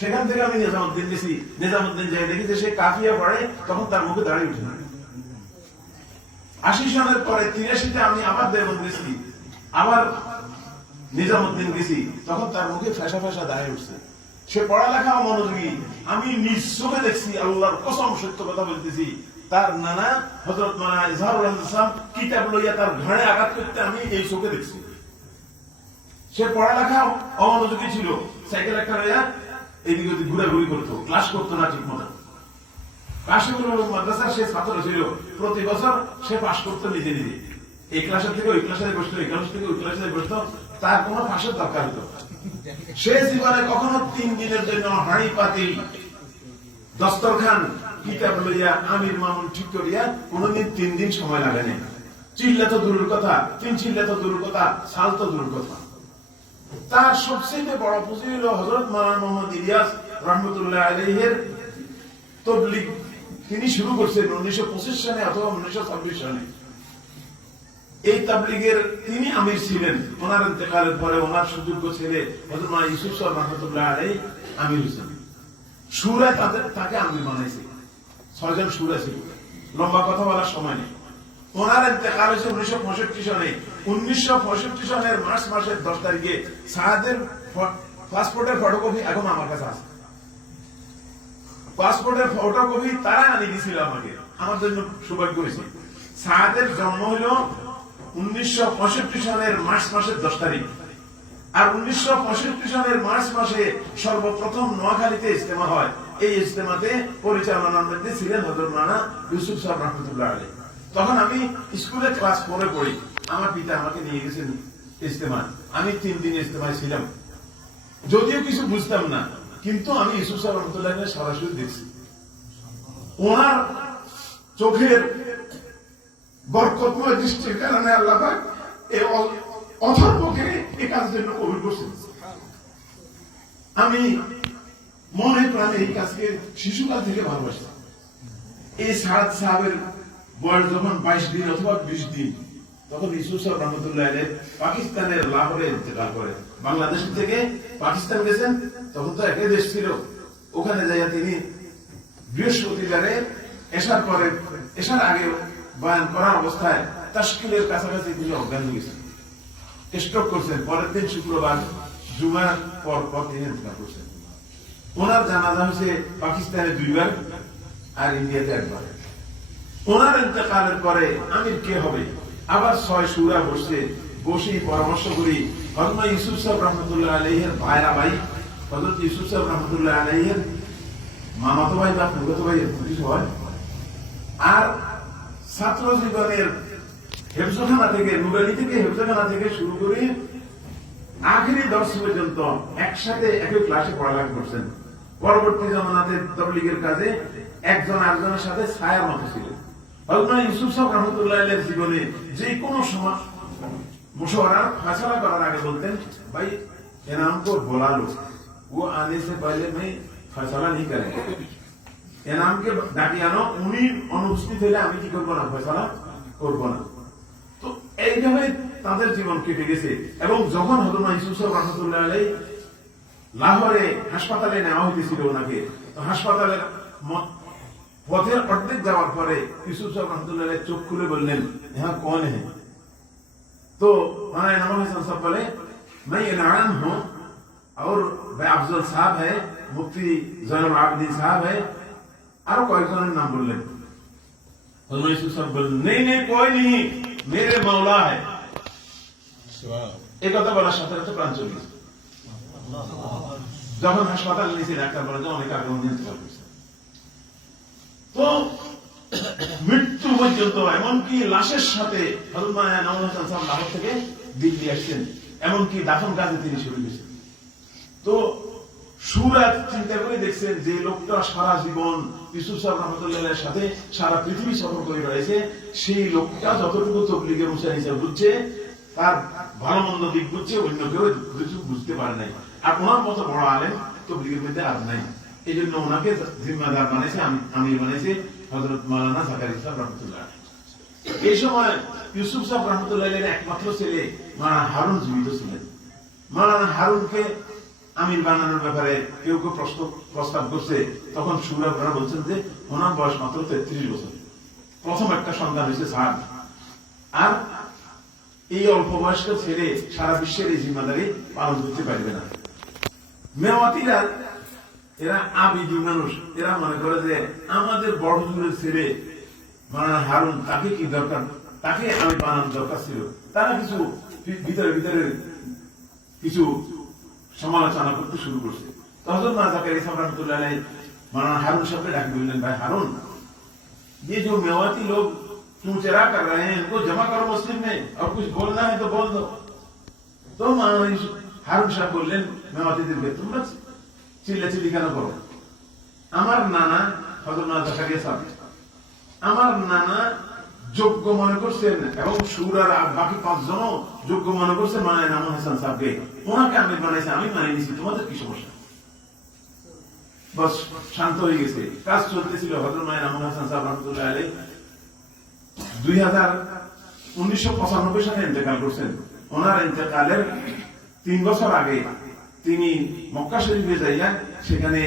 সেখান থেকে আমি নিজামুদ্দিন গেছি, নিজামুদ্দিন যাই দেখি যে সে কাফিয়া পড়ে, তখন তার মুখে দাঁড়িয়ে উঠে না। 80 সনের পরে 83-তে আমি আবার দেওবন্দ গেছি, আবার নিজামুদ্দিন গেছি, তখন তার মুখে ফেসা ফেসা দাঁড়িয়ে উঠছে। সে পড়ালেখা মনোযোগী, আমি নিজ চোখে দেখছি, আল্লাহর কসম সত্য কথা বলতেছি। তার নানা হযরত মাওলানা ইজহারুল ইসলাম কিতাব লইয়া তার ঘাড়ে আঘাত করতে আমি এই চোখে দেখছি। সে পড়ালেখা অমনোযোগী ছিল, সাইকেল একটা লইয়া এইদিকে ওদিকে ঘুরাঘুরি করতো, ক্লাস করতো না ঠিক মতো। কাশিমুল মাদ্রাসার সে ছাত্র ছিল, প্রতি বছর সে পাশ করতো নিজে নিজে। এই ক্লাসের থেকে ওই ক্লাসে বসতো, এই ক্লাস থেকে ওই ক্লাসে বসতো, তার কোনো পাশের দরকার হতো। সে জীবনে কখনো 3 দিনের জন্য হাঁড়ি পাতিল দস্তরখান কিতাব লইয়া আমির মামুন ঠিক করিয়া কোনদিন 3 দিন সময় লাগে না। চিল্লা তো দূরের কথা, 3 চিল্লা তো দূরের কথা, সাল তো দূরের কথা। তার সবচেয়ে বড় পুঁজি হল হযরত মাওলানা মুহাম্মদ ইলিয়াস রাহমাতুল্লাহ আলাইহির তাবলীগ। তিনি শুরু করছেন 1925 সালে অথবা 1926 সালে। এই তাবলীগের তিনি আমির ছিলেন। ওনার ইন্তেকালের পরে ওনার সুযোগ্য ছেলে হযরত মাওলানা ইউসুফ সাহেব রাহমাতুল্লাহ আলাইহি আমির হয়েছেন। সুরায় তাকে আমির বানাইছে। 6 জন সুরা ছিল। লম্বা কথা বলার সময় নেই। ওনার ইন্তেকাল হয়েছে 1965 সনে। 1965 সনের মার্চ মাসের 10 তারিখে সাহাদের পাসপোর্টের ফটোকপি এখন আমার কাছে আছে। পাসপোর্টের ফটোকপি তারা আনি দিয়েছিল আমাকে, আমার জন্য সৌভাগ্য হয়েছে। সাহাদের জন্ম হল 1965 সনের মার্চ মাসের 10 তারিখ। আর 1965 সনের মার্চ মাসে সর্বপ্রথম নোয়াখালীতে ইজতেমা হয়। এই ইজতেমাতে পরিচালনার মধ্যে ছিলেন হযরত মাওলানা ইউসুফ সাহেব রাহমাতুল্লাহ আলাইহি। তখন আমি স্কুলে ক্লাস 4 এ পড়ি। আমার পিতা আমাকে নিয়ে গেছেন ইজতেমা। আমি 3 দিন ইজতেমায় ছিলাম। যদিও কিছু বুঝতাম না, কিন্তু আমি ইউসুফ সাহেব রাহমাতুল্লাহ আলাইহি সরাসরি দেখছি। ওনার চোখের বরকতময় দৃষ্টির কারণে আল্লাহ পাক এই অথর্বকে এই কাজের জন্য কবুল করছেন। আমি মনে প্রাণে এই কাজকে শিশুকাল থেকে ভালোবাসতাম। এই সাদ সাহেবের বয়স যখন 22 দিন অথবা 20 দিন, তখন ইউসুফ সাহেব রাহমাতুল্লাহ আলাইহি পাকিস্তানের লাহোরে ইন্তেকাল করে। বাংলাদেশ থেকে পাকিস্তান গেছেন, তখন তো একই দেশ ছিল। ওখানে যাইয়া তিনি বৃহস্পতিবারে এশার আগে বয়ান করার অবস্থায় তাশকিলের কাছাকাছি তিনি অজ্ঞান হয়ে গেছেন, স্ট্রোক করছেন। পরের দিন শুক্রবার জুমার পর তিনি ইন্তেকাল করছেন। ওনার জানাজা হয়েছে পাকিস্তানে 2 বার আর ইন্ডিয়াতে 1 বার। ওনার ইন্তেকালের পরে আমির কে হবে, আবার 6 সুরা বসে পরামর্শ করি। হযরত ইউসুফ সাহেব রাহমাতুল্লাহ আলাইহির ভাইরা ভাই, হযরত ইউসুফ সাহেব রাহমাতুল্লাহ আলাইহির মামাতো ভাই বা ফুফাতো ভাই কিছু হয়। আর ছাত্র জীবনের হেফজখানা থেকে, নুরানি থেকে হেফজখানা থেকে শুরু করে আখেরি দর্শ পর্যন্ত একসাথে একই ক্লাসে পড়ালেখা করছেন। পরবর্তী জামানাতে তাবলীগের কাজে একজন আরেকজনের সাথে ছায়ার মতো ছিল। হযরত ইউসুফ সাহেব রাহমাতুল্লাহ আলাইহির জীবনে যে কোনো সময় মুশাওয়ারা ফয়সালা করার আগে বলতেন, ভাই এনাম কো বুলা লো, वो आने से पहले मैं फैसला नहीं करेंगे। এনামকে ডাকি আনো, উনি অনুপস্থিত হলে আমি কি করবো না, ফয়সালা করবো না। তো এইভাবে তাদের জীবন কেটে গেছে। এবং যখন হযরত ইউসুফ সাহেব রাহমাতুল্লাহ আলাইহি লাহোরে হাসপাতালে নেওয়া হয়েছিল ওনাকে, তো হাসপাতালের পথের অর্ধেক যাওয়ার পরে ইউসুফ সাহেব রাহমাতুল্লাহ আলাইহি চোখ খুলে বললেন, হ্যাঁ कौन है? तो हमारे इनाम हसन साहब बोले, मैं इनाम हूं और भाई अफजल साहब है, मुफ्ती जैनुल आबिदीन साहब है, और कोई नाम बोल लें। यूसुफ साहब बोले, नहीं नहीं कोई नहीं, मेरे मौला है। एक কথা বলার সাথে সাথে প্রাণ চলে গেছে। যখন হাসপাতালে নিয়েছে ডাক্তার বলে যে অনেক আগে ইন্তেকাল করেছে। তো মৃত্যু পর্যন্ত, এমনকি লাশের সাথে হযরত মাওলানা নওয়াজ হাসান সাহেব লাহোর থেকে দিল্লি আসছেন, এমনকি দাফন কাজে তিনি শুরু করেছেন। তো সুরাত চিন্তা করে দেখছেন যে লোকটা সারা জীবন ইউসুফ সাহেব রাহমাতুল্লাহ আলাইহির সাথে সারা পৃথিবী সফর করে রয়েছে, সেই লোকটা যতটুকু তাবলীগের মুসা হিসেবে বুঝছে, তার ভালো মন্দ দিক বুঝছে, অন্য কেউ কিছু বুঝতে পারে নাই। আর ওনার মতো বড় আলেম তাবলীগের মধ্যে আর নাই। এই জন্য ওনাকে জিম্মাদার বানাইছে, আমির বানাইছে হযরত মাওলানা জাকারিয়া সাহেব রাহমাতুল্লাহ আলাইহি। এই সময় ইউসুফ সাহেব রাহমাতুল্লাহ আলাইহির একমাত্র ছেলে মাওলানা হারুন জীবিত ছিলেন। মাওলানা হারুনকে আমির বানানোর ব্যাপারে কেউ কেউ প্রস্তাব করছে, তখন শুরা বলছেন যে ওনার বয়স মাত্র 33 বছর, প্রথম একটা সন্তান হয়েছে সাদ, আর এই অল্প বয়স্ক ছেলে সারা বিশ্বের এই জিম্মাদারি পালন করতে পারবে না। মেওয়াতিরা এরা আবিদি মানুষ, এরা মনে করে যে আমাদের বড় হুজুরের ছেলে মাওলানা হারুন, তাকে কি দরকার, তাকে আমি বানানোর দরকার ছিল। তারা কিছু ভিতরে ভিতরে কিছু সমালোচনা করতে শুরু করছে। তো হযরত মাওলানা জাকারিয়া সাহেব রাহমাতুল্লাহ আলাইহি মাওলানা হারুন সাহেবকে ডাকে বললেন, ভাই हारून, ये जो मेवाती लोग चूचरा कर रहे हैं, इनको जमा करो मुस्लिम में, और कुछ बोलना है तो बोल दो। तो माওলানা হারুন সাহেব বললেন মেওয়াতিদেরকে, তোমরা চিল্লাচিল্লি কেন করো? আমার নানা হযরত মাওলানা জাকারিয়া সাহেব, আমার নানা যোগ্য মনে করছেন এবং সুরার বাকি 5 জনও যোগ্য মনে করছে মাওলানা ইনামুল হাসান সাহেবকে, ওনাকে আমি বানাইছি, আমি মানিয়ে নিছি, তোমাদের কি সমস্যা? বস শান্ত হয়ে গেছে। কাজ চলতেছিল। হযরত মাওলানা ইনামুল হাসান সাহেব রাহমাতুল্লাহ আলাইহি 1995 সালে ইন্তেকাল করছেন। ওনার ইন্তেকালের 3 বছর আগে তিনি মক্কা শরীফে যাইয়া, সেখানে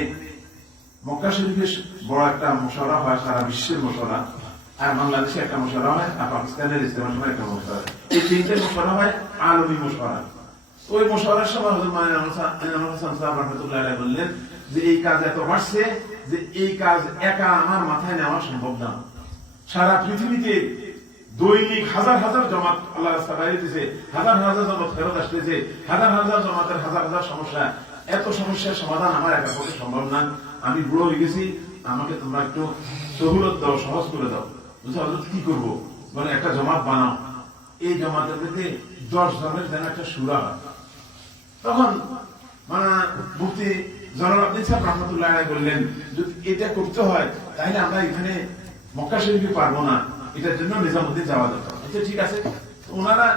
মক্কা শরীফে বড় একটা মুশাওয়ারা হয়, সারা বিশ্বের মুশাওয়ারা, আর বাংলাদেশে একটা মুশাওয়ারা হয়, আর পাকিস্তানের ইজতেমার সময় একটা মুশাওয়ারা, এই 3টে মুশাওয়ারা হয় আলমী মুশাওয়ারা। ওই মুশাওয়ারার সময় হযরত মাওলানা ইনামুল হাসান সাহেব রাহমাতুল্লাহ আলাইহি বললেন যে এই কাজ এত বাড়ছে যে এই কাজ একা আমার মাথায় নেওয়া সম্ভব না। সারা পৃথিবীতে দৈনিক হাজার হাজার জমাত আল্লাহ রাস্তা বাইরে দিয়েছে, হাজার হাজার জমাত ফেরত আসতেছে, হাজার হাজার জমাতের হাজার হাজার সমস্যা, এত সমস্যার সমাধান আমার একা পক্ষে সম্ভব না। আমি বুড়ো হয়ে গেছি, আমাকে তোমরা একটু সহুলত দাও, সহজ করে দাও। বুঝছো হযরত কি করবো? মানে একটা জমাত বানাও, এই জমাতের মধ্যে 10 জনের যেন একটা সূরা হয়। তখন মানে মুফতি জনাব আব্দুল সাহেব রাহমাতুল্লাহ আলাইহি বললেন, যদি এটা করতে হয় তাহলে আমরা এখানে মক্কা শরীফে পারবো না, এটার জন্য নিজামুদ্দিন যাওয়া দরকার। আচ্ছা ঠিক আছে। ওনারা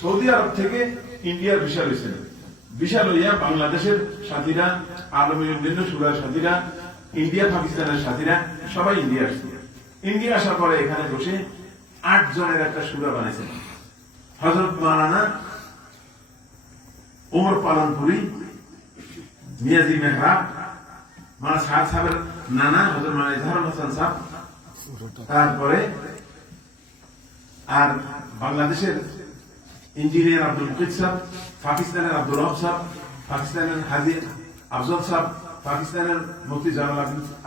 সৌদি আরব থেকে ইন্ডিয়ার ভিসা লইছেন, ভিসা লইয়া বাংলাদেশের সাথীরা, আলমী উন্নয়ন সুরার সাথীরা, ইন্ডিয়া পাকিস্তানের সাথীরা সবাই ইন্ডিয়া আসছে। ইন্ডিয়া আসার পরে এখানে বসে 8 জনের একটা সূরা বানাইছেন। হযরত মাওলানা ওমর পালনপুরি, মিয়াজি মেহরাব, মাওলানা সাদ সাহেবের নানা হযরত মাওলানা ইজহারুল হাসান সাহেব, তারপরে আর বাংলাদেশের ইঞ্জিনিয়ার আব্দুল মুকিত সাহেব, পাকিস্তানের আব্দুল রব সাহেব, পাকিস্তানের হাজি আফজল সাহেব, পাকিস্তানের মুফতি জালাল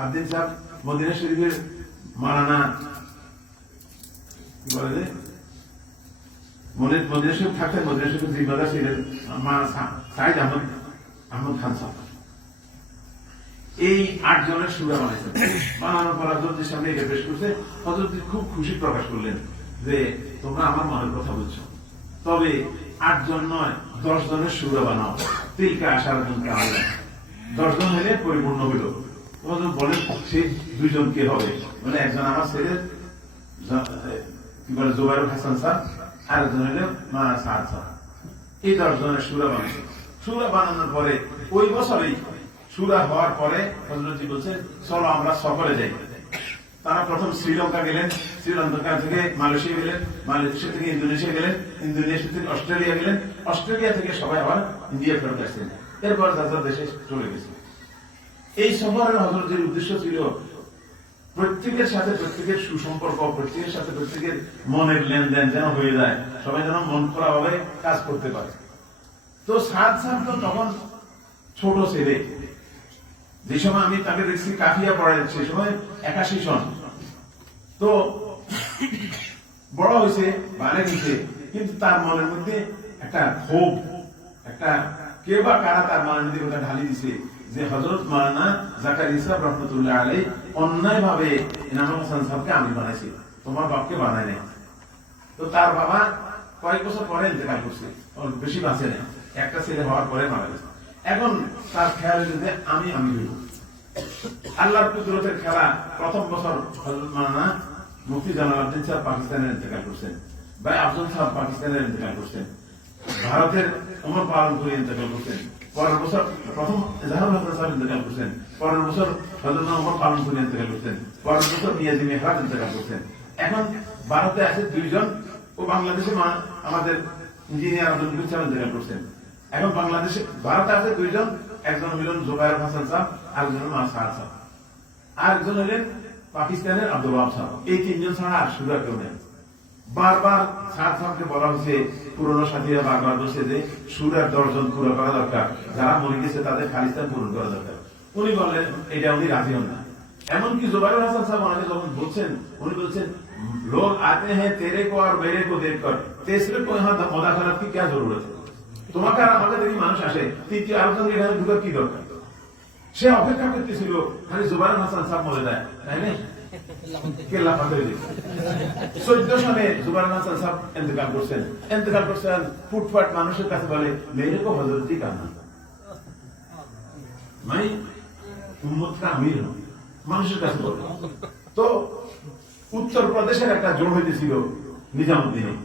আব্দিন সাহেব, মদিনা শরীফের মাওলানা কি বলে মদিনা শরীফ থাকতেন, মদিনা শরীফের জিম্মাদার ছিলেন সাইদ আহমদ খান সাহেব। এই 8 জনের সূরা বানাইছেন। বানানোর পর হযরতের সামনে এটা পেশ করছে। হযরত খুব খুশি প্রকাশ করলেন যে তোমরা আমার মনের কথা বলছো, তবে 8 জন নয় 10 জনের সূরা বানাও, তিলকা আশার জনকে আল্লাহ, 10 জন হলে পরিপূর্ণ হইল। হযরত বলেন সেই 2 জন কে হবে? মানে একজন আমার ছেলে কি বলে জুবাইরুল হাসান স্যার, আর একজন হলে মাওলানা সাদ স্যার। এই 10 জনের সূরা বানাইছে। সূরা বানানোর পরে ওই বছরই সূরা হওয়ার পরে হযরতজি বলছেন চলো আমরা সফরে যাই। তারা প্রথম শ্রীলঙ্কা গেলেন, শ্রীলঙ্কা থেকে মালয়েশিয়া গেলেন, মালয়েশিয়া থেকে ইন্দোনেশিয়া গেলেন, ইন্দোনেশিয়া থেকে অস্ট্রেলিয়া গেলেন, অস্ট্রেলিয়া থেকে সবাই আবার ইন্ডিয়া ফেরত আসছেন। এরপর যার দেশে চলে গেছে। এই সফরের হযরতজির উদ্দেশ্য ছিল প্রত্যেকের সাথে প্রত্যেকের সুসম্পর্ক, প্রত্যেকের সাথে প্রত্যেকের মনের লেনদেন যেন হয়ে যায়, সবাই যেন মন খোলা ভাবে কাজ করতে পারে। তো সাদ সাহেব তো তখন ছোট ছেলে, যে সময় আমি তাকে দেখছি কাফিয়া পড়াই, সে সময় 81 সন। তো বড় হয়েছে, বালে গেছে, কিন্তু তার মনের মধ্যে একটা ক্ষোভ, একটা কে বা কারা তার মনের মধ্যে ওটা ঢালি দিছে যে হযরত মাওলানা জাকারিয়া সাহেব রাহমাতুল্লাহ আলাইহি অন্যায় ভাবে ইনামুল হাসান সাহেবকে আমি বানাইছি, তোমার বাপকে বানাই নাই। তো তার বাবা কয়েক বছর পরে ইন্তেকাল করছে, বেশি বাঁচে না, একটা ছেলে হওয়ার পরে মারা গেছে। এখন তার খেয়াল যে আমি হইব। আল্লাহর কুদরতের খেলা। প্রথম বছর হযরত মাওলানা মুফতি জালাল আব্দিন সাহেব পাকিস্তানের ইন্তেকাল করছেন, ভাই আফজল সাহেব পাকিস্তানের ইন্তেকাল করছেন, ভারতের ওমর পালনপুরি ইন্তেকাল করছেন, পরের বছর প্রথম ইজহারুল হাসান সাহেব ইন্তেকাল করছেন, পরের বছর হযরত ওমর পালনপুরি ইন্তেকাল করছেন, পরের বছর মিয়াজি মেহরাব ইন্তেকাল করছেন। এখন ভারতে আছে 2 জন, ও বাংলাদেশে আমাদের ইঞ্জিনিয়ার আব্দুল মুকিত সাহেব ইন্তেকাল করছেন। এখন বাংলাদেশে ভারতে আছে দুইজন, একজন হলেন জুবায়ের হাসান সাহেব, আরেকজন হলেন সাদ সাহেব, আরেকজন হলেন পাকিস্তানের আব্দুল ওয়াহাব সাহেব। এই তিনজন ছাড়া আর সুরা কেউ নেই। বারবার সাদ সাহেবকে বলা হয়েছে, পুরনো সাথীরা বারবার বলছে যে সুরার 10 জন পুরো করা দরকার, যারা মরে গেছে তাদের খালিস্তান পূরণ করা দরকার। উনি বললেন এটা উনি রাজি হন না। এমনকি জুবায়ের হাসান সাহেব ওনাকে যখন বলছেন, উনি বলছেন লোক আতে হ্যাঁ তেরে কো আর মেরে কো দেখ কর, তেসরে কো यहाँ मुदाखलत की क्या जरूरत है? তোমাকে আর আমাকে দেখি মানুষ আসে, তৃতীয় আলোচনা এখানে ঢুকার কি দরকার? সে অপেক্ষা করতেছিল খালি জুবায়ের হাসান সাহেব বলে দেয়, তাই না? কেল্লা ফাঁকে দিচ্ছে। 14 সালে জুবায়ের হাসান সাহেব ইন্তেকাল করছেন, ফুটফাট মানুষের কাছে বলে মেরে কো হযরত কা নাম, মানে উম্মত কা আমির হন, মানুষের কাছে বলে। তো উত্তরপ্রদেশের একটা জোর হইতেছিল নিজামুদ্দিনে।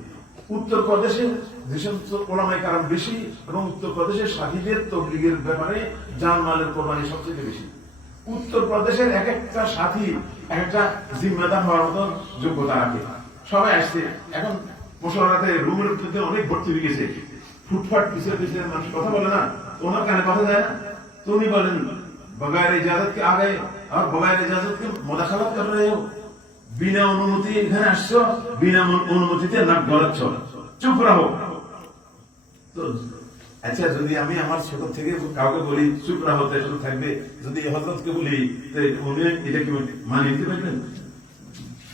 উত্তরপ্রদেশের যে সমস্ত ওলামায়ে কেরাম বেশি এবং উত্তরপ্রদেশের সাথীদের তবলিগের ব্যাপারে জানমালের কোরবানি সবচেয়ে বেশি। উত্তরপ্রদেশের এক একটা সাথী এক একটা জিম্মেদার হওয়ার মতন যোগ্যতা রাখে। সবাই আসছে, এখন মুসলমানতে রুমের মধ্যে অনেক ভর্তি হয়ে গেছে, ফুটফাট পিছিয়ে পিছিয়ে মানুষ কথা বলে না, ওনার কানে কথা যায় না। তো উনি বলেন বগায়ের ইজাজত কে আগে আর বগায়ের ইজাজত কে মুদাখালাত কর রহে হো, বিনা অনুমতি এখানে আসছো, বিনা অনুমতিতে নাক গলাচ্ছ, চুপ রাখো। তো আচ্ছা, যদি আমি আমার ছোট থেকে কাউকে বলি চুপ রাখো, চুপ থাকবে, যদি হযরতকে বলি উনি এটা কি মানে নিতে পারবেন?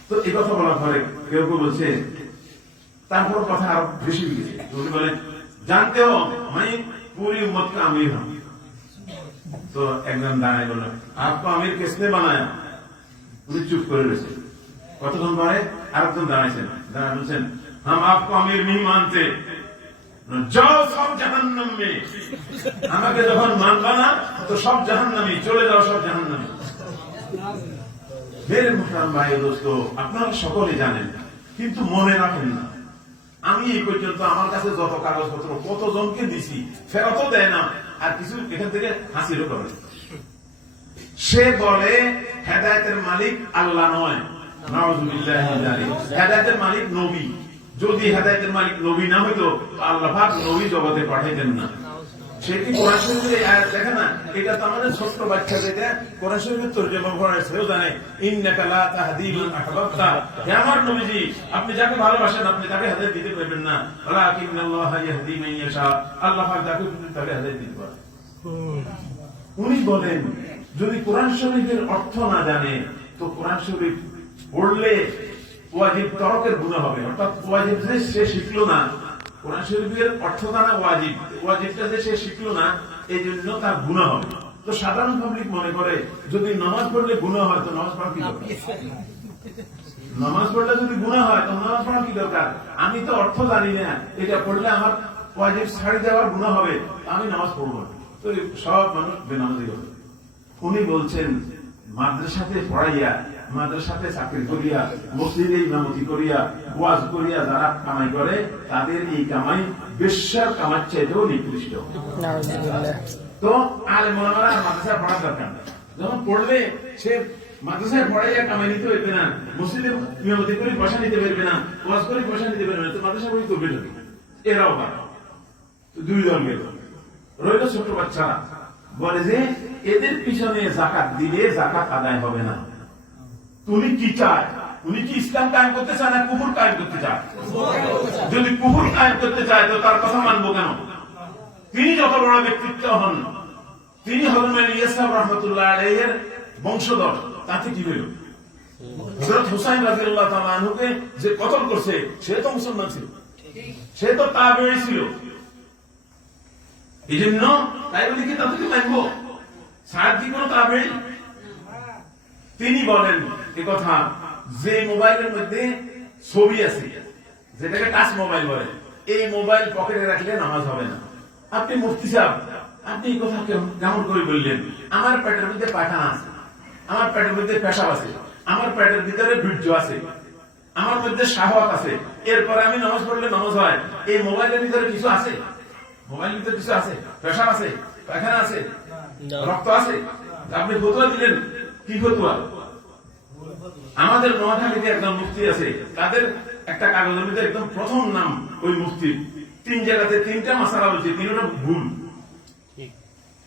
তো এই কথা বলার পরে কেউ কেউ বলছে, তারপর কথা আরো বেশি গেছে। উনি বলেন জানতে হো আমি পুরি উম্মত কা আমির হুম। তো একজন দাঁড়ায় বলল আপকো আমির কিসনে বানায়া? উনি চুপ করে রয়েছে। কতক্ষণ পরে আরেকজন দাঁড়াইছেন, দাঁড়ায় বলছেন হাম আপকো আমির नहीं मानते, যাও সব জাহান্নাম মে। আমাকে যখন মানবা না তো সব জাহান্নামী, চলে যাও সব জাহান্নামী। মেরে মুহতারাম ভাই ও দোস্ত, আপনারা সকলে জানেন, কিন্তু মনে রাখেন না। আমি এই পর্যন্ত আমার কাছে যত কাগজপত্র কতজনকে দিছি, ফেরতও দেয় না, আর কিছু এখান থেকে হাসিরও করে। সে বলে হেদায়েতের মালিক আল্লাহ নয়, নাউযুবিল্লাহি মিন যালিক। হেদায়েতের মালিক নবী। যদি হেদায়েতের মালিক নবী না হইতো আল্লাহ পাক নবী জগতে পাঠাইতেন না। সে কি কোরআন শরীফের এই আয়াত দেখে না? এটা তো আমাদের ছোট্ট বাচ্চা যেটা কোরআন শরীফের তরজমা করার সেও জানে, ইন্নাকা লা তাহদি মান আহবাবতা, হে আমার নবীজি আপনি যাকে ভালোবাসেন আপনি তাকে হেদায়েত দিতে পারবেন না, ওয়ালাকিন্নাল্লাহা ইয়াহদি মান ইয়াশা, আল্লাহ পাক যাকে খুশি তাকে হেদায়েত দিতে পারেন। উনি বলেন যদি কোরআন শরীফের অর্থ না জানে তো কোরআন শরীফ পড়লে ওয়াজিব তরকের গুনাহ হবে। অর্থাৎ ওয়াজিব যে সে শিখলো না, কোরআন শরীফের অর্থ জানা ওয়াজিব, ওয়াজিবটা যে সে শিখলো না, এই জন্য তার গুনাহ হবে। তো সাধারণ পাবলিক মনে করে যদি নামাজ পড়লে গুনাহ হয় তো নামাজ পড়া কি দরকার? নামাজ পড়লে যদি গুনাহ হয় তো নামাজ পড়া কি দরকার? আমি তো অর্থ জানি না, এটা পড়লে আমার ওয়াজিব ছাড়ি যাওয়ার গুনাহ হবে, আমি নামাজ পড়বো না। তো সব মানুষ বেনামাজি হবে। উনি বলছেন মাদ্রাসাতে পড়াইয়া, মাদ্রাসাতে চাকরি করিয়া, মসজিদে ইমামতি করিয়া, ওয়াজ করিয়া যারা কামাই করে তাদের এই কামাই বেশ্যার কামার চাইতেও নিকৃষ্ট। তো আলেম ওলামারা মাদ্রাসায় পড়ার দরকার নেই। যখন পড়বে সে মাদ্রাসায় পড়াইয়া কামাই নিতে পারবে না, মসজিদে ইমামতি করে পয়সা নিতে পারবে না, ওয়াজ করে পয়সা নিতে পারবে না, তো মাদ্রাসা পড়ি করবে না। এরাও পারে। দুই দল গেল, রইল ছোট বাচ্চারা। বলে যে এদের পিছনে যাকাত দিলে যাকাত আদায় হবে না। উনি কি চায়? উনি কি ইসলাম কায়েম করতে চায় না কুফর কায়েম করতে চায়? যদি কুফর কায়েম করতে চায় তো তার কথা মানবো কেন? তিনি যত বড় ব্যক্তিত্ব হন, তিনি হযরত ইসা রাহমাতুল্লাহ আলাইহির বংশধর, তাতে কি হলো? হযরত হুসাইন রাদিয়াল্লাহু তাআলা আনহুকে যে কতল করছে সে তো মুসলমান ছিল, সে তো তাবেঈ ছিল। এই জন্য তাই বলি কি তাদেরকে মানবো? সাহায্য কোন তাবেঈ? তিনি বলেন এই কথা যে মোবাইলের মধ্যে ছবি আছে, যেটাকে টাচ মোবাইল বলে, এই মোবাইল পকেটে রাখলে নামাজ হবে না। আপনি মুফতি সাহেব, আপনি এই কথা কেমন করে বললেন? আমার পেটের মধ্যে পায়খানা আছে, আমার পেটের মধ্যে পেশাব আছে, আমার পেটের ভিতরে বীর্য আছে, আমার মধ্যে শাহওয়াত আছে, এরপরে আমি নামাজ পড়লে নামাজ হয়। এই মোবাইলের ভিতরে কিছু আছে? মোবাইলের ভিতরে কিছু আছে? পেশাব আছে, পায়খানা আছে, রক্ত আছে? আপনি ফতোয়া দিলেন, কি ফতোয়া? আমাদের নোয়াখালীতে একজন মুফতি আছে, তাদের একটা কাগজের মধ্যে একদম প্রথম নাম ওই মুফতির, তিন জায়গাতে তিনটা মাসালা হচ্ছে, তিনটা ভুল।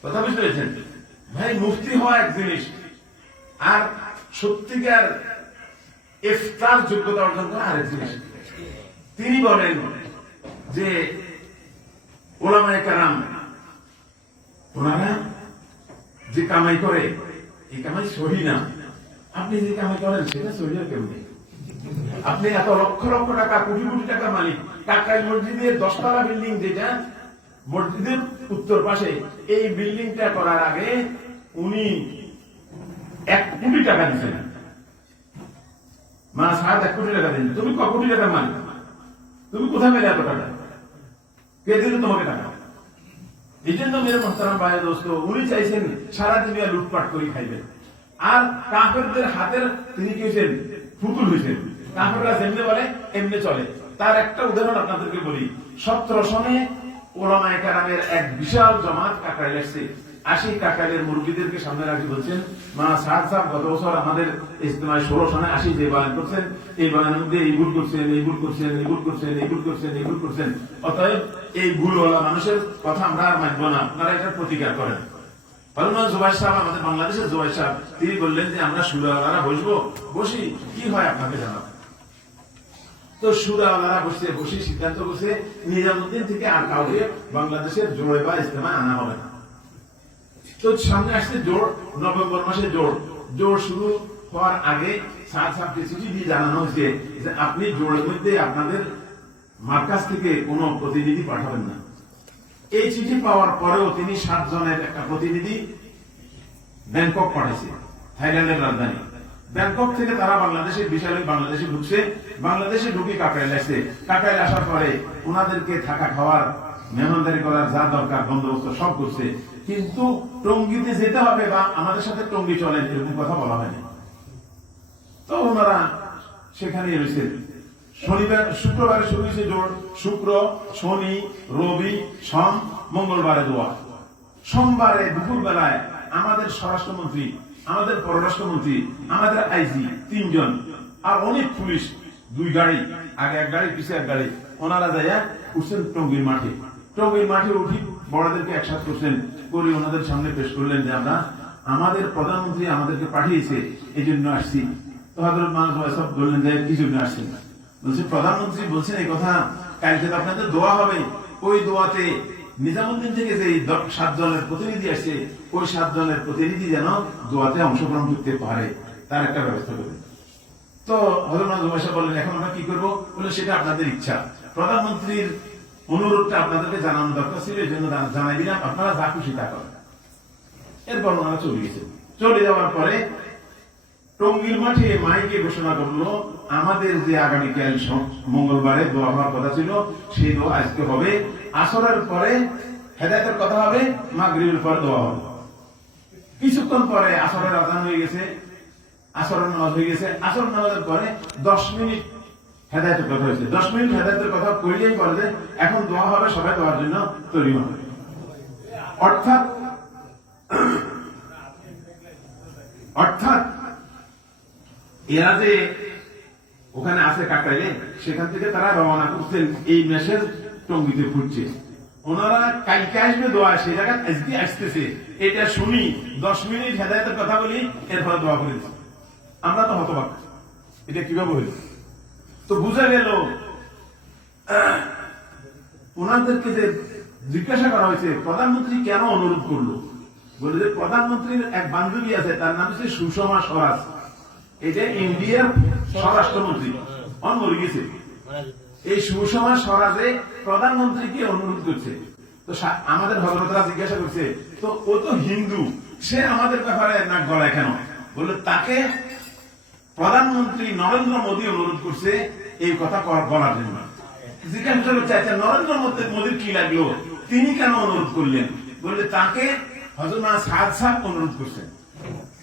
কথা বুঝতে পেরেছেন ভাই? মুফতি হওয়া এক জিনিস, আর সত্যিকার ইফতার যোগ্যতা অর্জন করা আরেক জিনিস। তিনি বলেন যে ওলামায়ে কেরাম ওনারা যে কামাই করে এই কামাই সহি না। আপনি যে কামাই করেন সেটা সহি না কেউ নেই। আপনি এত লক্ষ লক্ষ টাকা, কোটি কোটি টাকা মালিক, টাকাই মসজিদের 10 তলা বিল্ডিং, যেটা মসজিদের উত্তর পাশে, এই বিল্ডিংটা করার আগে উনি 1 কোটি টাকা দিচ্ছেন। মা সাত 1 কোটি টাকা দিন, তুমি ক কোটি টাকা মালিক? তুমি কোথায় পেলে এত টাকা? কে দিল তোমাকে টাকা? এই জন্য মেরে মোহতারাম ভাই দোস্ত, উনি চাইছেন সারা দুনিয়া লুটপাট করে খাইবেন, আর কাফেরদের হাতের তিনি কি হয়েছেন? পুতুল হয়েছেন। কাফেররা যেমনি বলে এমনি চলে। তার একটা উদাহরণ আপনাদেরকে বলি। 17 সনে ওলামায়ে কেরামের এক বিশাল জমাত কাকরাইল আসছে। 80 কাকরাইলের মুরব্বীদেরকে সামনে রাখি বলছেন, মানা সাদ সাহেব গত বছর আমাদের ইজতেমায় 16 সনে 80 যে বয়ান করছেন, এই বয়ানের মধ্যে এই ভুল করছেন, এই ভুল করছেন, এই ভুল করছেন, এই ভুল করছেন, এই ভুল করছেন। অতএব এই ভুলওয়ালা মানুষের কথা আমরা আর মানব না, আপনারা এটার প্রতিকার করেন। জুবাইর সাহেব, আমাদের বাংলাদেশের জুবাইর সাহেব, তিনি বললেন যে আমরা সুরাওয়ালারা বসবো, বসি, কি হয় আপনাকে জানাবো। তো সুরাওয়ালারা বসি সিদ্ধান্ত করছে নিজামুদ্দিন থেকে আর কাউকে বাংলাদেশের জোড়ে বা ইজতেমা আনা হবে না। তো সামনে আসছে জোর, নভেম্বর মাসে জোর শুরু হওয়ার আগে সাত সাতকে চিঠি দিয়ে জানানো হয়েছে যে আপনি জোরের মধ্যে আপনাদের মার্কাজ থেকে কোনো প্রতিনিধি পাঠাবেন না। এই চিঠি পাওয়ার পরেও তিনি 7 জনের একটা প্রতিনিধি ব্যাংকক পাঠাইছে, থাইল্যান্ডের রাজধানী। ব্যাংকক থেকে তারা বাংলাদেশের বিশাল বাংলাদেশে ঢুকছে, বাংলাদেশে ঢুকে কাকরাইল আসছে। কাকরাইল আসার পরে ওনাদেরকে থাকা খাওয়ার, মেহমানদারি করার যা দরকার বন্দোবস্ত সব করছে, কিন্তু টঙ্গীতে যেতে হবে বা আমাদের সাথে টঙ্গী চলেন এরকম কথা বলা হয়নি। তো ওনারা সেখানে রয়েছে। শুক্রবারে শুরু হয়েছে জোর, শুক্র, শনি, রবি, সোম, মঙ্গলবারে দোয়া। সোমবারে দুপুর বেলায় আমাদের স্বরাষ্ট্রমন্ত্রী, আমাদের পররাষ্ট্রমন্ত্রী, আমাদের আইজি 3 জন, আর অনেক পুলিশ, 2 গাড়ি, আগে 1 গাড়ি পিছিয়ে 1 গাড়ি, ওনারা যাইয়া উঠছেন টঙ্গীর মাঠে। টঙ্গীর মাঠে উঠি বড়দেরকে একসাথে করছেন, করে ওনাদের সামনে পেশ করলেন যে আমরা, আমাদের প্রধানমন্ত্রী আমাদেরকে পাঠিয়েছে, এই জন্য আসছি। তো হযরত মানুষ সব বললেন যে কি জন্য আসছেন? বলছে প্রধানমন্ত্রী বলছেন এই কথা, কালকে তো আপনাদের দোয়া হবে, ওই দোয়াতে নিজামুদ্দিন থেকে যে 7 জনের প্রতিনিধি আসছে, ওই 7 জনের প্রতিনিধি যেন দোয়াতে অংশগ্রহণ করতে পারে, তার একটা ব্যবস্থা করবেন। তো হযরত মানুষ বললেন এখন আমরা কি করবো? বলে সেটা আপনাদের ইচ্ছা, প্রধানমন্ত্রীর অনুরোধটা আপনাদেরকে জানানো দরকার ছিল, এই জন্য জানাই দিলাম, আপনারা যা খুশি তা করেন। এরপর ওনারা চলে গেছেন। চলে যাওয়ার পরে টঙ্গীর মাঠে মাইকে ঘোষণা করলো আমাদের যে আগামীকাল মঙ্গলবারে দোয়া হওয়ার কথা ছিল, সেই দোয়া আজকে হবে। আসরের পরে হেদায়েতের কথা হবে, মাগরিবের পরে দোয়া হবে। কিছুক্ষণ পরে আসরের আযান হয়ে গেছে, আসরের নামাজ হয়ে গেছে। আসর নামাজের পরে 10 মিনিট হেদায়েতের কথা হয়েছে। 10 মিনিট হেদায়েতের কথা কইলেই বলে যে এখন দোয়া হবে, সবাই দোয়ার জন্য তৈরি হবে। অর্থাৎ এরা যে ওখানে আছে কাকরাইলে, সেখান থেকে তারা রওনা করছেন এই মেসেজ টঙ্গীতে ফুটছে। ওনারা কালকে আসবে দোয়া, সেই জায়গায় আজকে আসতেছে, এটা শুনি 10 মিনিট হেদায়েতের কথা বলি, এরপরে দোয়া করে দিচ্ছি। আমরা তো হতবাক, এটা কিভাবে হইল? তো বুঝা গেল ওনাদেরকে যে জিজ্ঞাসা করা হয়েছে প্রধানমন্ত্রী কেন অনুরোধ করলো, বলে যে প্রধানমন্ত্রীর এক বান্ধবী আছে, তার নাম হচ্ছে সুষমা স্বরাজ, এটা ইন্ডিয়ার স্বরাষ্ট্রমন্ত্রী, মরে গেছে। এই সুষমা স্বরাজে প্রধানমন্ত্রীকে অনুরোধ করছে। তো আমাদের ভদ্রতারা জিজ্ঞাসা করছে, তো ও তো হিন্দু, সে আমাদের ব্যাপারে নাক গলায় কেন? বলে তাকে প্রধানমন্ত্রী নরেন্দ্র মোদী অনুরোধ করছে এই কথা বলার জন্য। জিজ্ঞাসা করছে আচ্ছা নরেন্দ্র মোদীর কি লাগলো, তিনি কেন অনুরোধ করলেন? বলে তাকে হযরত সাদ সাহেব অনুরোধ করছেন।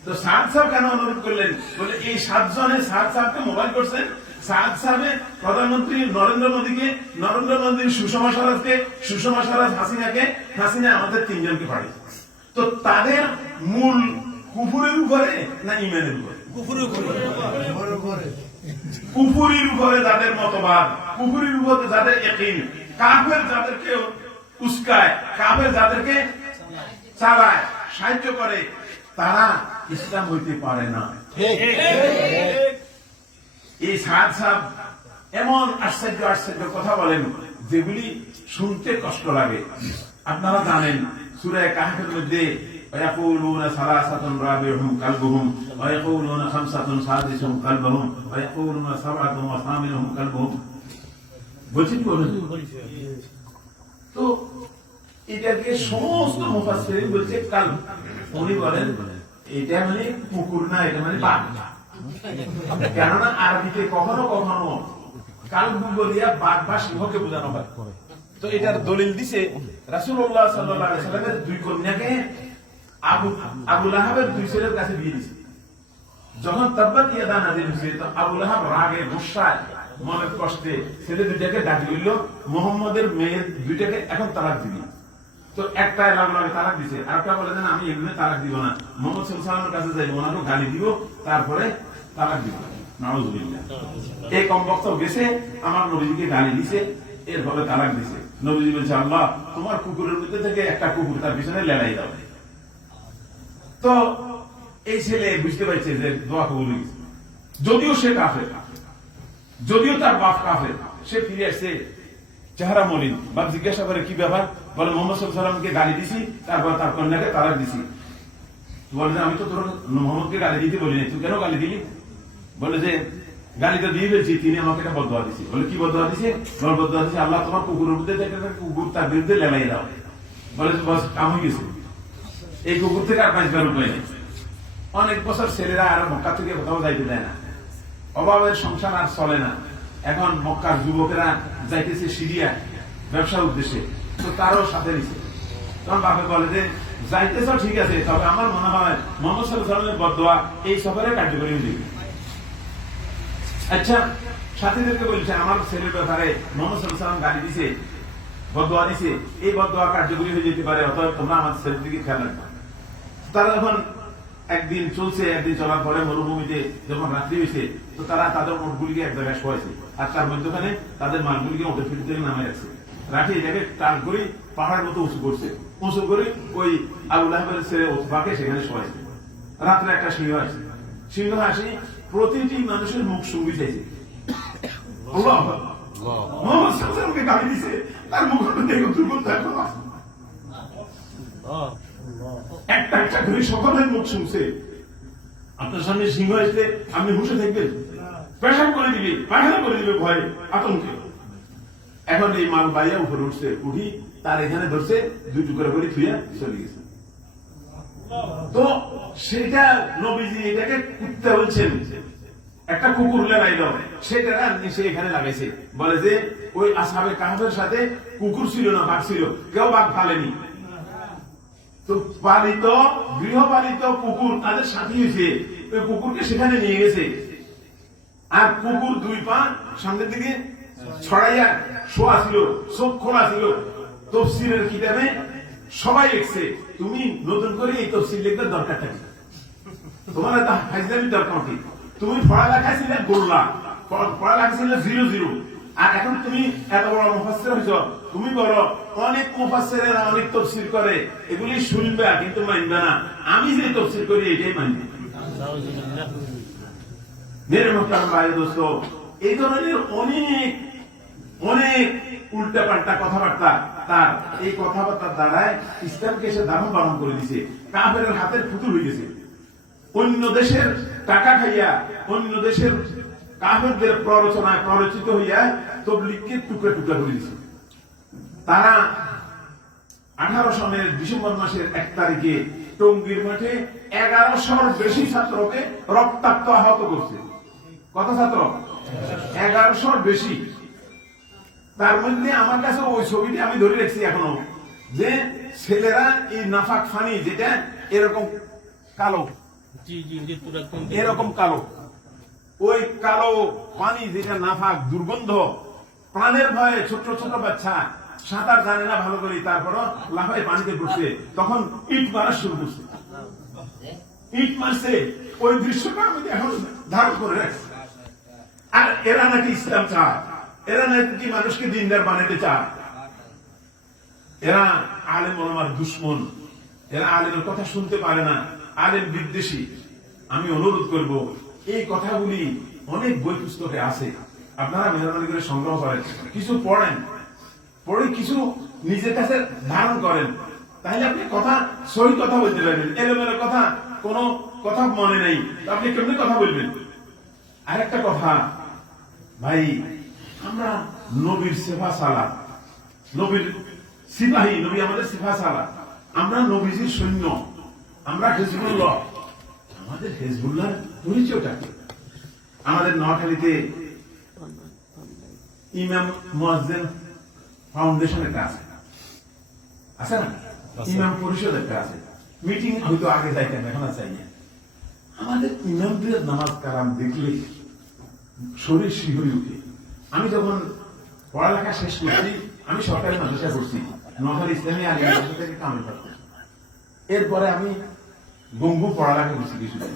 তো সাদ সাহেব কেন অনুরোধ করলেন? বলে এই 7 জনে সাদ সাহেবকে মোবাইল করছেন, সাদ সাহেবের প্রধানমন্ত্রী নরেন্দ্র মোদীকে, নরেন্দ্র মোদী সুষমা স্বরাজকে, সুষমা স্বরাজ হাসিনাকে, হাসিনা আমাদের 3 জনকে পাঠিয়েছে। তো তাদের মূল কুফুরের উপরে না ইমানের উপরে? কুফুরির উপরে যাদের মতবাদ, কুফুরির উপরে যাদের ইয়াকিন, কাফের যাদেরকে উস্কায়, কাফের যাদেরকে চালায়, সাহায্য করে, তারা ইসলাম হইতে পারে না। এই সাদ সাহেব এমন আশ্চর্য আশ্চর্য কথা বলেন যেগুলি শুনতে কষ্ট লাগে। আপনারা জানেন সূরা কাহফের মধ্যে ويقولون ثلاثة رابعهم كلبهم ويقولون خمسة سادسهم كلبهم ويقولون سبعة وثامنهم كلبهم বলছেন তো এটাকে সমস্ত মুফাসসিরিন বলছে কাল, উনি বলেন এটা মানে কুকুর না, এটা মানে বাঘ। কেননা আরবিতে কখনো কখনো কালব বলিয়া বাঘ বা সিংহকে বোঝানো হয়। তো এটার দলিল দিছে রাসূলুল্লাহ সাল্লাল্লাহু আলাইহি ওয়াসাল্লামের দুই কন্যাকে আবু লাহাবের দুই ছেলের কাছে বিয়ে দিয়েছে। যখন তাব্বাত ইয়াদা নাযিল হয়েছে, তো আবু লাহাব রাগে গুসায় মনের কষ্টে ছেলে দুইটাকে ডাকি দিল, মুহাম্মদের মেয়ের দুইটাকে এখন তালাক দিবি। তো একটা লাগে তালাক দিছে, আরেকটা বলে দেন আমি এগুলো তালাক দিব না, মুহাম্মদ সাল্লাল্লাহু আলাইহি ওয়াসাল্লামের কাছে যাই, ওনাকে গালি দিব, তারপরে তালাক দিব। নাউযুবিল্লাহ। এই কমবক্ত গেছে আমার নবীকে গালি দিছে, এর ফলে তালাক দিছে। নবীজি বলছে আল্লাহ তোমার কুকুরের মধ্যে থেকে একটা কুকুর তার পিছনে লেলাই দাও। তো এই ছেলে বুঝতে পারছে যে দোয়া কবুল হয়েছে, যদিও সে কাফের, যদিও তার বাপ কাফের, সে ফিরে আসছে চেহারা মলিন। বাপ জিজ্ঞাসা করে কি ব্যাপার, বলে মোহাম্মদ সাল্লাল্লাহু আলাইহি ওয়াসাল্লামকে গালি দিছি, তারপর তার কন্যাকে তালাক দিছি। বলে যে আমি তো তোর মোহাম্মদকে গালি দিতে বলিনি, তুই কেন গালি দিলি? বলে যে গালি তো দিয়ে ফেলছি, তিনি আমাকে একটা বদদোয়া দিছে। বলে কি বদদোয়া দিছে? বদদোয়া দিছে আল্লাহ তোমার কুকুরের মধ্যে কুকুর তার বিরুদ্ধে লেলাই দাও। বলে বস কাম হয়ে গেছে, এই কুকুর থেকে আর বাঁচবার উপায় নেই। অনেক বছর ছেলেরা আর মক্কা থেকে কোথাও যাইতে দেয় না, অভাবের সংসার আর চলে না। এখন মক্কার যুবকেরা যাইতেছে সিরিয়া ব্যবসার উদ্দেশ্যে, তো তারও সাথে নিছে। তখন বাপে বলে যে যাইতেছ ঠিক আছে, তবে আমার মনে হয় মুহাম্মদ সাল্লাল্লাহু আলাইহি ওয়াসাল্লামের বদদোয়া এই সফরে কার্যকরী হয়ে যাবে। আচ্ছা, সাথীদেরকে বলছে আমার ছেলের ব্যাপারে মুহাম্মদ সাল্লাল্লাহু আলাইহি ওয়াসাল্লাম গালি দিছে, বদদোয়া দিছে, এই বদদোয়া কার্যকরী হয়ে যেতে পারে, অতএব তোমরা আমার ছেলের দিকে খেয়াল রাখবে। তারা যখন একদিন চলছে, একদিন চলার পরে মরুভূমিতে যখন রাত্রি হয়েছে, তো তারা তাদের উটগুলিকে এক জায়গায় শোয়াইছে, আর তার মধ্যখানে তাদের মালগুলিকে উঠে ফিরে থেকে নামে রাখছে। রাখি এটাকে টান করে পাহাড়ের মতো উঁচু করছে, উঁচু করে ওই আবু লাহাবের ছেলে উতবাকে সেখানে শোয়াইছে। রাত্রে একটা সিংহ আসছে, সিংহ আসি প্রতিটি মানুষের মুখ সঙ্গী চাইছে। মোহাম্মদ সাল্লাল্লাহু আলাইহি ওয়াসাল্লামকে গালি দিছে, তার মুখের মধ্যে দুর্গন্ধ এখন আছে। একটা একটা করে সকলের মুখ শুনছে। আপনার সামনে সিংহ আসলে আপনি হুঁশে থাকবেন? পেশাব করে দিবে, পায়খানা করে দিবে ভয়ে আতঙ্কে। এখন এই মাল বাইয়া উপরে উঠছে, উঠি তার এখানে ধরছে, দুই টুকরা করে থুইয়া চলে গেছে। তো সেটা নবীজি এটাকে কুত্তা বলছেন, একটা কুকুর লাগাইল, সেটা সে এখানে লাগাইছে। বলে যে ওই আসহাবে কাহফের সাথে কুকুর ছিল না, বাঘ ছিল, কেউ বাঘ পালেনি। তো পালিত গৃহপালিত কুকুর তাদের সাথী হয়েছে, ওই কুকুরকে সেখানে নিয়ে গেছে। আর কুকুর দুই পা সামনের দিকে ছড়াইয়া শোয়া ছিল, চোখ খোলা ছিল। তফসিরের কিতাবে সবাই লিখছে, তুমি নতুন করে এই তফসিল লিখবার দরকারটা কি? তোমার হাইজলামির দরকার কি? তুমি পড়ালেখা ছিলে গোল্লা, পড়ালেখা ছিল 0-0, আর এখন তুমি এত বড় মুফাসসির হইছ। তুমি বলো অনেক মুফাসসিরেরা অনেক তাফসীর করে, এগুলি শুনবে কিন্তু মানবে না। আমি যে তাফসীর করি এটাই মানবে। মেরে মোহতারাম ভাই দোস্ত, এই ধরনের অনেক অনেক উল্টা পাল্টা কথাবার্তা, তার এই কথাবার্তার দ্বারায় ইসলামকে সে দারুণ পালন করে দিছে, কাফের হাতের পুতুল হয়ে গেছে। অন্য দেশের টাকা খাইয়া, অন্য দেশের কাফেরদের প্ররোচনায় প্ররোচিত হইয়া তাবলীগকে টুকরা টুকরা করে দিয়েছে। তারা 18 সনের ডিসেম্বর মাসের 1 তারিখে টঙ্গীর মাঠে 1100-র বেশি ছাত্রকে রক্তাক্ত আহত করছে। কত ছাত্র? 1100-র বেশি। তার মধ্যে আমার কাছে ওই ছবিটি আমি ধরে রেখেছি এখনো, যে ছেলেরা এই নাফাক ফানি, যেটা এরকম কালো, এরকম কালো, ওই কালো পানি যেটা নাফাক দুর্গন্ধ, প্রাণের ভয়ে ছোট ছোট বাচ্চা সাঁতার জানে না ভালো করে, তারপরও লাফায় পানিতে ঘুরছে, তখন ইট মারা শুরু করছে, ইট মারছে। ওই দৃশ্যটা আমি এখন ধারণ করে রাখছি। আর এরা নাকি ইসলাম চায়, এরা নাকি মানুষকে দিনদার বানাতে চায়। এরা আলেম ওলামার দুশ্মন, এরা আলেমের কথা শুনতে পারে না, আলেম বিদ্বেষী। আমি অনুরোধ করব, এই কথাগুলি অনেক বই পুস্তকে আছে, আপনারা মেহরবানি করে সংগ্রহ করেন, কিছু পড়েন, পড়ে কিছু নিজের কাছে ধারণ করেন, তাহলে আপনি কথা সহি কথা বলতে পারবেন। এলোমেলো কথা, কোনো কথা মনে নেই, আপনি কেমনি কথা বলবেন? আরেকটা কথা ভাই, আমরা নবীর সেফা সালা, নবীর সিপাহী, নবী আমাদের সেফা সালা, আমরা নবীজির সৈন্য, আমরা হিজবুল্লাহ। আমাদের হিজবুল্লাহর পরিচয়টা কি? আমাদের নোয়াখালীতে ইমাম মুয়াজ্জিন ফাউন্ডেশন একটা আছে, আছে না? ইমাম পরিষদ একটা আছে। মিটিং হয়তো আগে যাইতেন, এখন আর চাই না। আমাদের ইমামদের নামাজ কালাম দেখলে শরীর শিহরে উঠে। আমি যখন পড়ালেখা শেষ করছি, আমি সরকারি মাদ্রাসা করছি, নোয়াখালী ইসলামী আলিম মাদ্রাসা থেকে কামেল পাস করছি। এরপরে আমি গঙ্গু পড়ালেখা করছি কিছুদিন।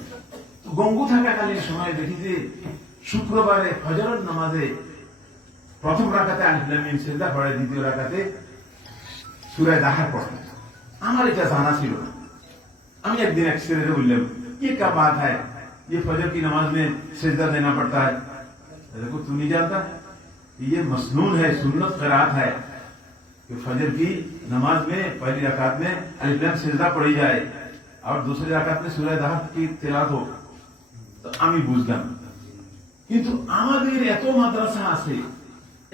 গঙ্গু থাকাকালীন সময় দেখি যে শুক্রবারে ফজরের নামাজে প্রথম রাকাতে আলিফ লাম মিম সিজদা পড়ে, দ্বিতীয় রাকাতে সূরা দাহার পড়ে। আমার এটা জানা ছিল না। আমি একদিন এক ছেলেকে বললাম, ये क्या बात है, ये फजर की नमाज में सिजदा देना पड़ता है? देखो तुम नहीं जानता, ये मसनून है, सुन्नत क़िराअत है कि फजर की नमाज में पहली रकात में अलिफ लाम सिजदा पढ़ी जाए और दूसरी रकात में सूरा दाह की तिलावत हो। तो আমি বুঝলাম, কিন্তু আমাদের এত মাদ্রাসা আছে,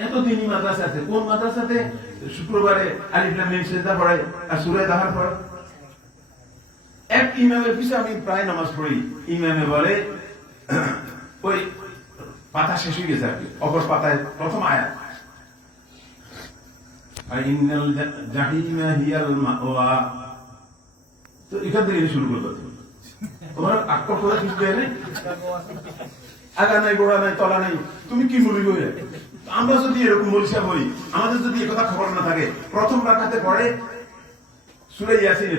এত দিনী মাদ্রাসা আছে, কোন মাদ্রাসাতে শুক্রবারে আলিফ লাম মিম সিজদা পড়ে আর সূরা দাহার পড়ে? এক ইমামের পিছে আমি প্রায় নামাজ পড়ি, ইমামে বলে ওই পাতা শেষ হয়ে গেছে আর কি, অপর পাতায় প্রথম আয়াত, ইন্নাল জাহিমা হিয়াল মাওয়া। তো এখান থেকে শুরু করতে তোমার আক্কর করে কিছু দেয় নাই, আগা নাই গোড়া নাই তলা নাই, তুমি কি বলি বই? আমরা যদি এরকম বলছিলাম হই, আমাদের যদি একথা খবর না থাকে, প্রথম রাকাতে পড়ে সূরা ইয়াসিন,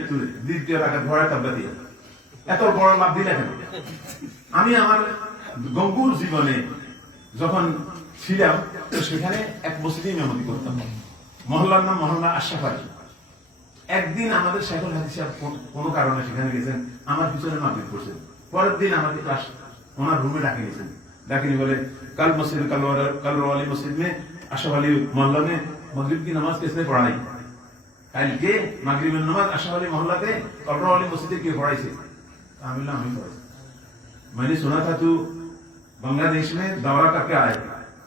দ্বিতীয় রাকাত পড়ে তাব্বাতিয়া, এত বড় লাভ দিলে কেন? আমি আমার গঙ্গুর জীবনে যখন ছিলাম, সেখানে এক মসজিদে ইমামতি করতাম, মহল্লার নাম মহল্লা আশরাফ আলী। একদিন আমাদের শাইখুল হাদিস সাহেব কোনো কারণে সেখানে গেছেন, আমার পিছনে মাগরিব করছেন। পরের দিন আমাকে ক্লাস ওনার রুমে ডাকে নিয়েছেন, ডাকিনি বলে कल मस्जिद कल वाली मस्जिद में अशरफ अली मोहल्ला में मगरिब की नमाज किसने पढ़ाई? कल के मगरिब की नमाज अशरफ अली मोहल्ला के कल वाली मस्जिद क्यों पढ़ाई से? मैंने सुना था तू बांग्लादेश में दौरा करके आए,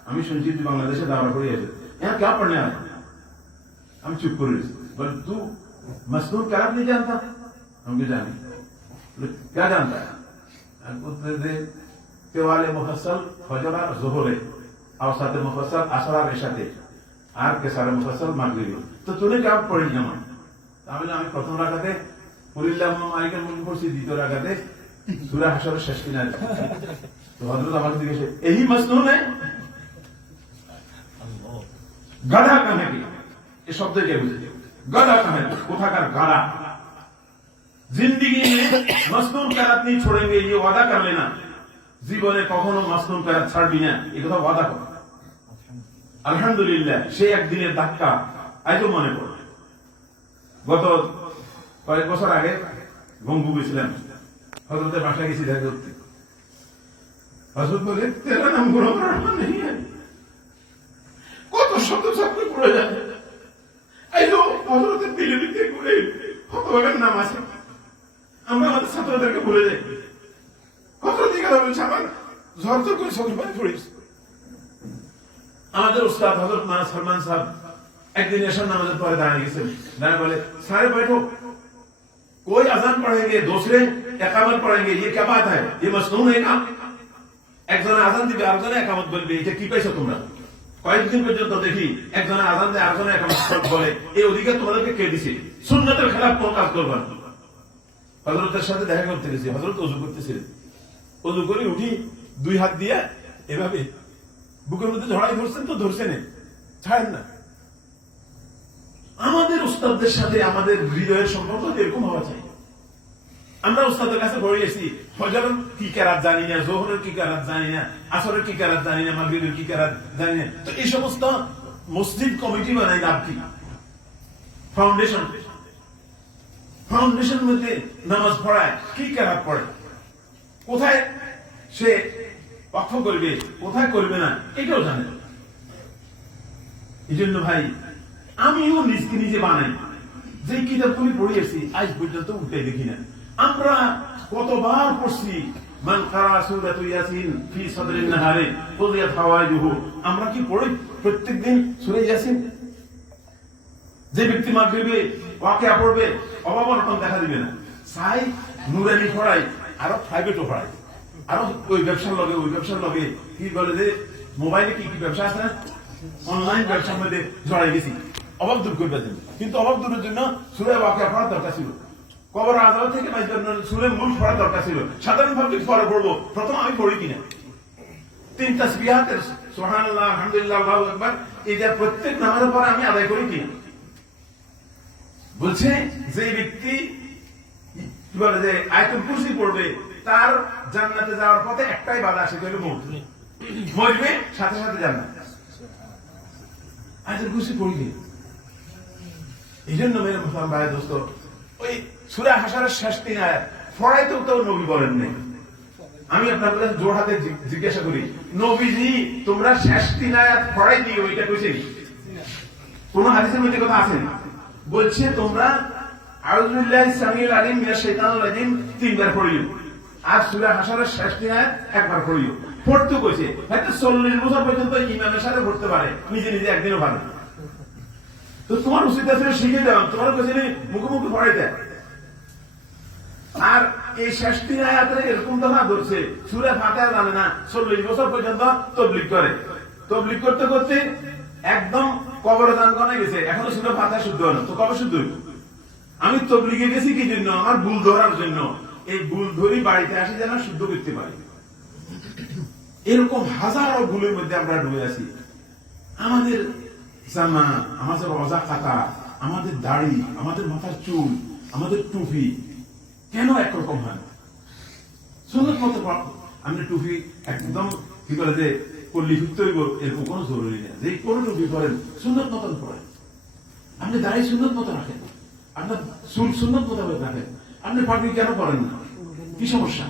हमें सुनती तू बांग्लादेश से दौरा कर यहाँ क्या पढ़ने आए? हम चुप कर रहे, बोले तू मसनून क्या नहीं जानता? हम भी जाने, क्या जानता है? वाले मुफस्सल फजर और ज़ोहरे, औसत मुफस्सल असर और इशाते, আর কে সারা মুফাসসাল মাগরিবি। তো তুমি কি আপ পড়ি জামা? আমি প্রথম রাকাতে কুলিল্লাহ মালিকের মুখ পড়ছি, দ্বিতীয় রাকাতে সূরা হাশরের শেষ কিনারে। তো হযরত আমাকে জিজ্ঞেস, এই মাসনুন है? গাধা কাহে কি? এই শব্দ কে বুঝে? গাধা কাহে, কোথাকার গাধা? जिंदगी में मसनून करात नहीं छोड़ेंगे, ये वादा कर लेना, জীবনে কখনো মাসনুন করাত ছাড়বি না, এই কথা ওয়াদা কর। আলহামদুলিল্লাহ, সে একদিনের ধাক্কা আজও মনে পড়ে। গত কয়েক বছর আগে গঙ্গু গেছিলাম, হযরতের বাসায় গেছি দেখা করতে। হযরত বলে তেরা নাম গ্রহণ করার নেই, কত শত ছাত্র পড়ে যায়। আইলো হযরতের দিলে দিতে ঘুরে হতভাগার নাম আছে, আমরা আমাদের ছাত্রদেরকে ভুলে যাই। আমাদের উস্তাদ হযরত মানা সলমান সাহেব একদিন এশার নামাজের পরে দাঁড়িয়ে গেছেন, দাঁড়িয়ে বলে सारे बैठो, कोई अजान पढ़ेंगे दूसरे इकामत पढ़ेंगे, ये क्या बात है? ये मसनून है काम? একজনে আজান দিবে, আরেকজনে ইকামত বলবে, এটা কি পাইছো তোমরা? কয়েকদিন পর্যন্ত দেখি একজনে আজান দেয়, আরেকজনে ইকামত বলে, এই অধিকার তোমাদেরকে কে দিছে? সুন্নতের খেলাফ কোন কাজ করবা না। হযরতের সাথে দেখা করতে গেছি, হযরত ওযু করতেছিলেন, ওযু করে উঠি দুই হাত দিয়ে এভাবে বুকের মধ্যে ঝড়াই ধরছেন, তো ধরছেন ছাড়েন না। আমাদের উস্তাদদের সাথে আমাদের হৃদয়ের সম্পর্ক এরকম হওয়া চাই। আমরা উস্তাদের কাছে পড়ে গেছি, ফজরের কি কেরাত জানি না, যোহরের কি কেরাত জানি না, আসরের কি কেরাত জানি না, মাগরিবের কি কেরাত জানি না। তো এই সমস্ত মসজিদ কমিটি বানাই লাভ কি? ফাউন্ডেশন মধ্যে নামাজ পড়ায় কি কেরাত পড়ে, কোথায় সে ওয়াকফ করবে, কোথায় করবে না, এটাও জানে। এই জন্য ভাই আমিও নিজকে নিজে বানাই, যে কিতাবগুলি পড়িয়েছি আজ পর্যন্ত উঠে দেখি না। আমরা কতবার পড়ছি মান কারা সূরাত ইয়াসিন ফি সাদরিন নাহারে কুদিয়াত হাওয়াইজুহু, আমরা কি পড়ি প্রত্যেকদিন সূরা ইয়াসিন? যে ব্যক্তি মাগরিবে ওয়াকিয়া পড়বে অভাব অনটন দেখা দিবে না। চাই নুরানি পড়াই, আরো প্রাইভেটও পড়াই, আরো ওই ব্যবসার লগে কি বলে যে মোবাইলে কি কি ব্যবসা আছে না, অনলাইন ব্যবসার মধ্যে জড়াই গেছি অভাব দূর করবে জন্য। কিন্তু অভাব দূরের জন্য সূরা ওয়াকিয়া পড়ার দরকার ছিল, কবর আযাব থেকে বাঁচার সূরা মুলক পড়ার দরকার ছিল। সাধারণ ভাবে পরে পড়বো, প্রথম আমি পড়ি কিনা 3 তাসবিহাতের সুবহানাল্লাহ, আলহামদুলিল্লাহ, আল্লাহু আকবার, এটা প্রত্যেক নামাজের পরে আমি আদায় করি কিনা। বলছে যে ব্যক্তি কি বলে যে আয়াতুল কুরসি পড়বে তার জান্নাতে যাওয়ার পথে একটাই বাধা, সেটা হলো মওত। মরবে সাথে সাথে জান্নাত। আয়াতুল কুরসি পড়বে। এই জন্য মেরে মুসলমান ভাই দোস্ত, ওই সূরা হাশরের শেষ 3 আয়াত পড়াইতেও তো নবী বলেন নাই। আমি আপনাদের কাছে জোর হাতে জিজ্ঞাসা করি, নবীজি তোমরা শেষ 3 আয়াত পড়াই দিও, ওইটা কইছে কোন হাদিসের মধ্যে কথা আছে? বলছে তোমরা আউযু বিল্লাহি সামিউল আলিম মিনাশ শাইতানির রাজিম 3 বার পড়িও, আর সূরা হাশরের শেষ 3 আয়াত একবার পড়িও। পড়তে কইছে, হয়তো 40 বছর পর্যন্ত ইমামের সাথে পড়তে পারে, নিজে নিজে একদিনও পারে। তো তোমার উচিত আছে শিখে দেওয়া, তোমার কাছে মুখোমুখি পড়াইতে। আর এই শেষ 3 আয়াতে এরকম তো না ধরছে সূরা ফাতিহা জানে না, 40 বছর পর্যন্ত তাবলীগ করে, তাবলীগ করতে করতে একদম কবরে দান করে গেছে, এখনো সূরা ফাতিহা শুদ্ধ হয় না, তো কবে শুদ্ধ হইব? আমি তাবলীগে গেছি কি জন্য? আমার ভুল ধরার জন্য। এই ভুল ধরি বাড়িতে আসি যেন শুদ্ধ করতে পারি। এরকম হাজারো ভুলের মধ্যে আমরা ডুবে আছি। আমাদের জামা, আমাদের রজা কাটা, আমাদের দাড়ি, আমাদের মাথার চুল, আমাদের টুপি কেন একরকম হয়? সুন্নত মতো আপনি টুপি একদম কি বলে যে করলি ফিরতে হইব এরকম কোনো জরুরি নেই। যে কোনো টুপি করেন সুন্নত মতন করেন, আপনি দাড়ি সুন্নত মতো রাখেন, আপনার চুল সুন্নত মোতাবেক রাখেন, আপনি পাগড়ি কেন করেন না? কি সমস্যা?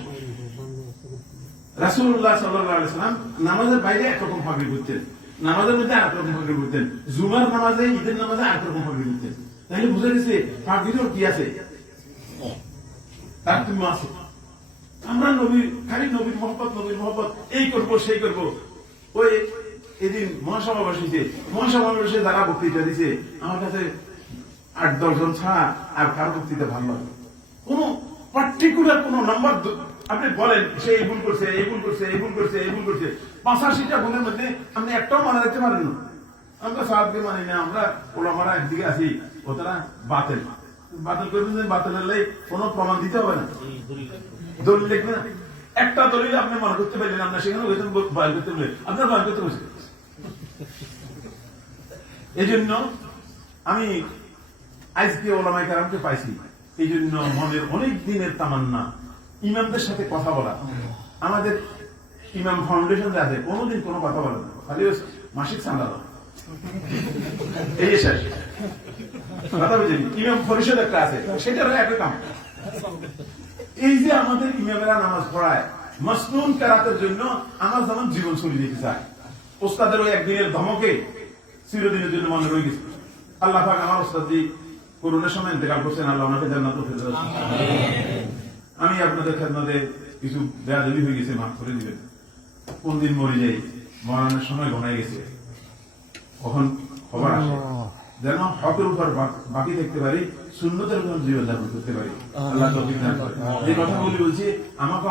রাসূলুল্লাহ সাল্লাল্লাহু আলাইহি ওয়াসাল্লাম নামাজের বাইরে একরকম পাগড়ি পরতেন, নামাজের মধ্যে আরেকরকম পাগড়ি পরতেন, জুমার নামাজে, ঈদের নামাজে আরেকরকম পাগড়ি পরতেন। তাহলে বুঝে গেছে পাগড়ির কি আছে, তার তুমি আছে। আমরা নবীর খালি নবীর মহব্বত এই করবো সেই করবো। ওই এদিন মহাসভা বসেছে, মহাসভা বসে যারা বক্তৃতা দিছে আমার কাছে 8-10 জন ছাড়া আর কার বক্তৃতা ভালো লাগে। কোন পার্টিকুলার কোন নাম্বার আপনি বলেন সে এই ভুল করছে, এই ভুল করছে, এই ভুল করছে, এই ভুল করছে, 85টা ভুলের মধ্যে আপনি একটাও মনে রাখতে পারেন না। আমরা সাহায্য মানি না, আমরা ওলামারা একদিকে আছি, ও তারা বাতিল করবেন, বাতিলের কোন প্রমাণ দিতে হবে না, দলিল লিখবে না। একটা দলিল আপনি মনে করতে পারলেন, আপনার সেখানে বয়ান করতে পারলেন, আপনার বয়ান করতে বসে। এই জন্য আমি আজকে ওলামায়ে কেরামকে পাইছি, এই জন্য মনের অনেক দিনের তামান্না ইমামদের সাথে কথা বলা। আমাদের ইমাম ফাউন্ডেশন আছে, কোনোদিন কোনো কথা বলে না, খালি মাসিক চাঁদা এই শেষ কথা বুঝেন। ইমাম পরিষদ একটা আছে, সেটার একটা কাম। এই যে আমাদের ইমামেরা নামাজ পড়ায় মাসনুন কেরাতের জন্য আমার যেমন জীবন চলে যেতে চায়, ওস্তাদের ওই একদিনের ধমকে চিরদিনের জন্য মনে রয়ে গেছে। আল্লাহ পাক আমার ওস্তাদজি করোনার সময় ইন্তেকাল করছেন, আল্লাহ ওনাকে জান্নাতুল ফেরদাউস। আমি আপনাদের খেদমতে কিছু বেয়াদবি হয়ে গেছে, মাফ করে দিবেন। কোন দিন মরে যাই, মরণের সময় ঘনায় গেছে, কখন খবর আসে, যেন হকের উপর বাকি থাকতে পারি, সুন্নতের উপর জীবন যাপন করতে পারি। আল্লাহ তৌফিক দান করেন। যে কথাগুলি বলছি আমাকে